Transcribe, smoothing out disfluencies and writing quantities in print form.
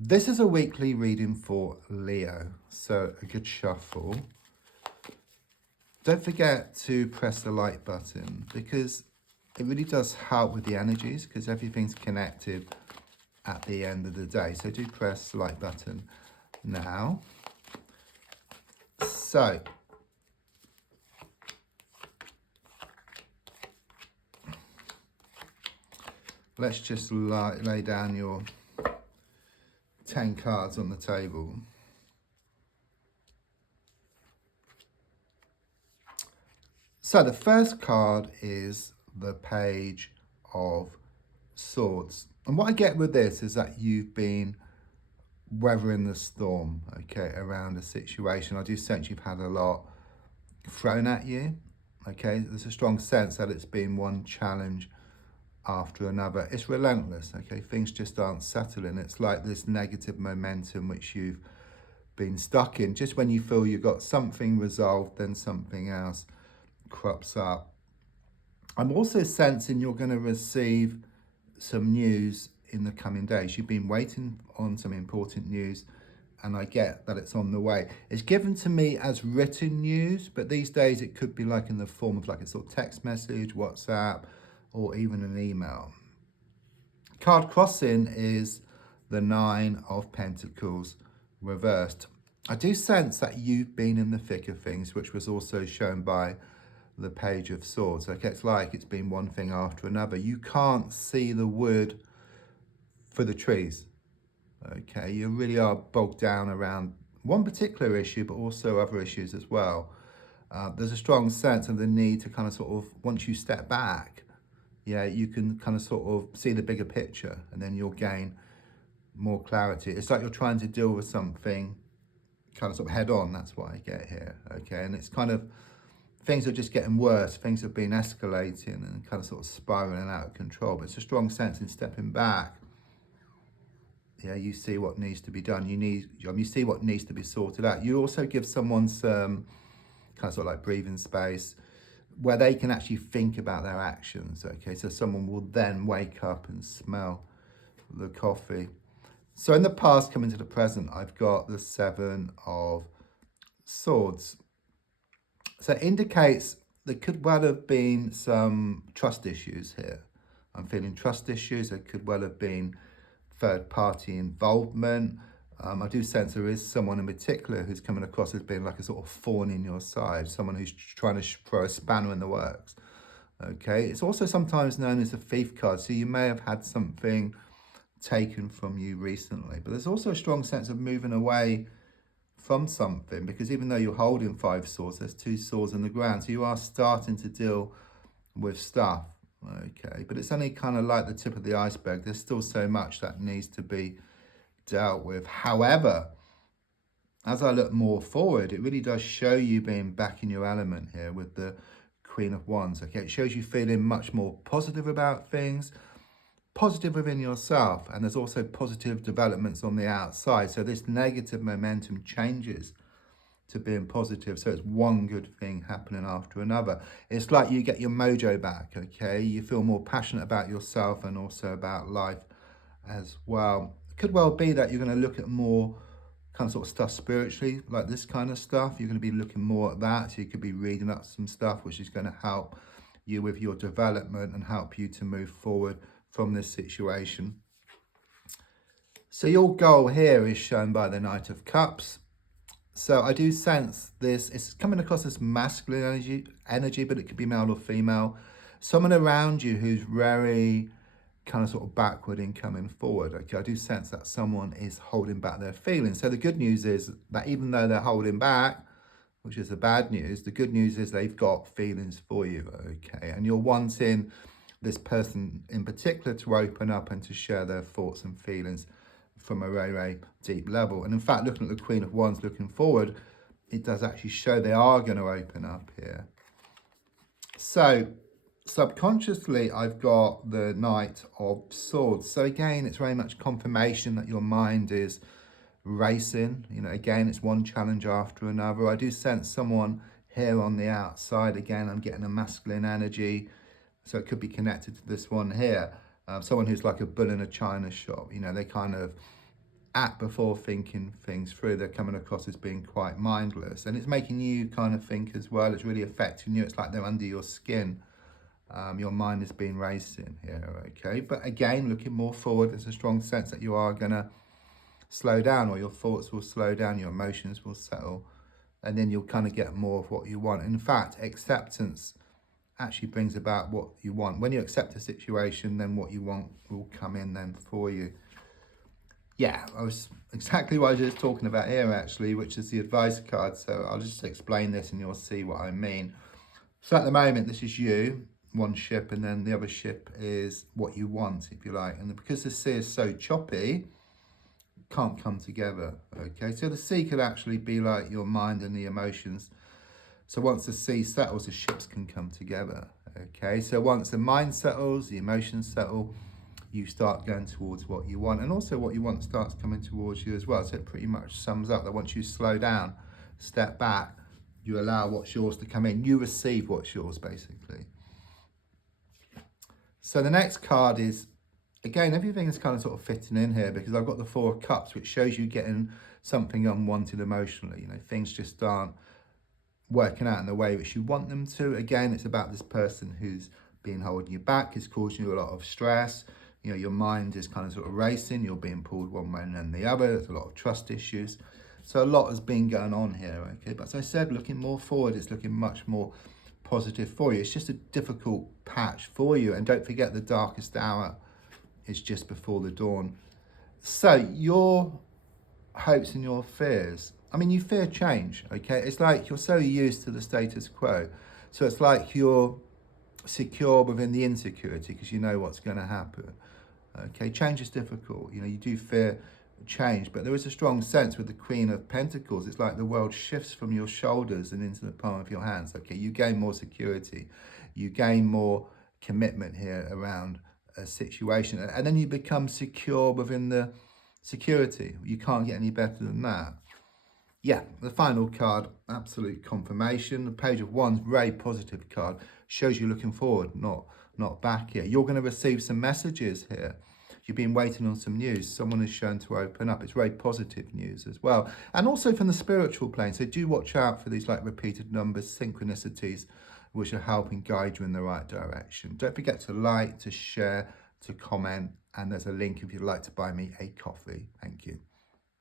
This is a weekly reading for Leo, so a good shuffle. Don't forget to press the like button because it really does help with the energies because everything's connected at the end of the day. So do press the like button now. So let's just lay down your 10 cards on the table. So the first card is the Page of Swords. And what I get with this is that you've been weathering the storm, okay, around a situation. I do sense you've had a lot thrown at you, okay. There's a strong sense that it's been one challenge after another. It's relentless, okay. Things just aren't settling. It's like this negative momentum which you've been stuck in. Just when you feel you've got something resolved, then something else crops up. I'm also sensing you're going to receive some news in the coming days. You've been waiting on some important news, and I get that it's on the way. It's given to me as written news, but these days it could be like in the form of like a sort of text message, WhatsApp, or even an email. Card crossing is the Nine of Pentacles reversed. I do sense that you've been in the thick of things, which was also shown by the Page of Swords. Okay, it's like it's been one thing after another. You can't see the wood for the trees. Okay, you really are bogged down around one particular issue, but also other issues as well. There's a strong sense of the need to kind of sort of, once you step back, yeah, you can kind of sort of see the bigger picture, and then you'll gain more clarity. It's like you're trying to deal with something kind of sort of head on. That's what I get here. Okay, and it's kind of, things are just getting worse. Things have been escalating and kind of sort of spiraling out of control. But it's a strong sense in stepping back. Yeah, you see what needs to be done. You see what needs to be sorted out. You also give someone some kind of sort of like breathing space where they can actually think about their actions. Okay, so someone will then wake up and smell the coffee. So in the past, coming to the present, I've got the Seven of Swords. So it indicates there could well have been some trust issues here. I'm feeling trust issues. There could well have been third party involvement. I do sense there is someone in particular who's coming across as being like a sort of thorn in your side, someone who's trying to throw a spanner in the works. Okay, it's also sometimes known as a thief card. So you may have had something taken from you recently, but there's also a strong sense of moving away from something, because even though you're holding 5 swords, there's 2 swords on the ground, so you are starting to deal with stuff. Okay, but it's only kind of like the tip of the iceberg. There's still so much that needs to be dealt with. However, as I look more forward, it really does show you being back in your element here with the Queen of Wands. Okay, it shows you feeling much more positive about things, positive within yourself, and there's also positive developments on the outside. So this negative momentum changes to being positive. So it's one good thing happening after another. It's like you get your mojo back, okay? You feel more passionate about yourself and also about life as well. It could well be that you're going to look at more kind of sort of stuff spiritually, like this kind of stuff. You're going to be looking more at that. So you could be reading up some stuff which is going to help you with your development and help you to move forward from this situation. So your goal here is shown by the Knight of Cups. So I do sense this, it's coming across as masculine energy, but it could be male or female. Someone around you who's very kind of sort of backward in coming forward. Okay, I do sense that someone is holding back their feelings. So the good news is that even though they're holding back, which is the bad news, the good news is they've got feelings for you, okay? And you're wanting this person in particular to open up and to share their thoughts and feelings from a very, very deep level. And in fact, looking at the Queen of Wands looking forward, it does actually show they are going to open up here. So subconsciously, I've got the Knight of Swords. So again, it's very much confirmation that your mind is racing. You know, again, it's one challenge after another. I do sense someone here on the outside. Again, I'm getting a masculine energy. So it could be connected to this one here. Someone who's like a bull in a china shop. You know, they kind of act before thinking things through. They're coming across as being quite mindless, and it's making you kind of think as well. It's really affecting you. It's like they're under your skin. Your mind has been racing here, okay? But again, looking more forward, there's a strong sense that you are going to slow down, or your thoughts will slow down, your emotions will settle, and then you'll kind of get more of what you want. In fact, acceptance actually brings about what you want. When you accept a situation, then what you want will come in then for you. Yeah, I was exactly what I was just talking about here actually, which is the advice card. So I'll just explain this and you'll see what I mean. So at the moment, this is you, one ship, and then the other ship is what you want, if you like. And because the sea is so choppy, can't come together, okay? So the sea could actually be like your mind and the emotions. So once the sea settles, the ships can come together, okay? So once the mind settles, the emotions settle, you start going towards what you want, and also what you want starts coming towards you as well. So it pretty much sums up that once you slow down, step back, you allow what's yours to come in, you receive what's yours basically. So the next card is, again, everything is kind of sort of fitting in here, because I've got the Four of Cups, which shows you getting something unwanted emotionally. You know, things just aren't working out in the way which you want them to. Again, it's about this person who's been holding you back, is causing you a lot of stress. You know, your mind is kind of sort of racing, you're being pulled one way and then the other. There's a lot of trust issues. So a lot has been going on here, okay? But as I said, looking more forward, it's looking much more positive for you. It's just a difficult patch for you. And don't forget, the darkest hour is just before the dawn. So your hopes and your fears, I mean, you fear change, okay? It's like you're so used to the status quo. So it's like you're secure within the insecurity because you know what's going to happen. Okay, change is difficult. You know, you do fear change, but there is a strong sense with the Queen of Pentacles. It's like the world shifts from your shoulders and into the palm of your hands. Okay, you gain more security, you gain more commitment here around a situation, and then you become secure within the security. You can't get any better than that. Yeah, the final card, absolute confirmation. The Page of Wands, very positive card, shows you looking forward, not back here. You're going to receive some messages here. You've been waiting on some news. Someone is shown to open up. It's very positive news as well. And also from the spiritual plane. So do watch out for these like repeated numbers, synchronicities, which are helping guide you in the right direction. Don't forget to like, to share, to comment. And there's a link if you'd like to buy me a coffee. Thank you.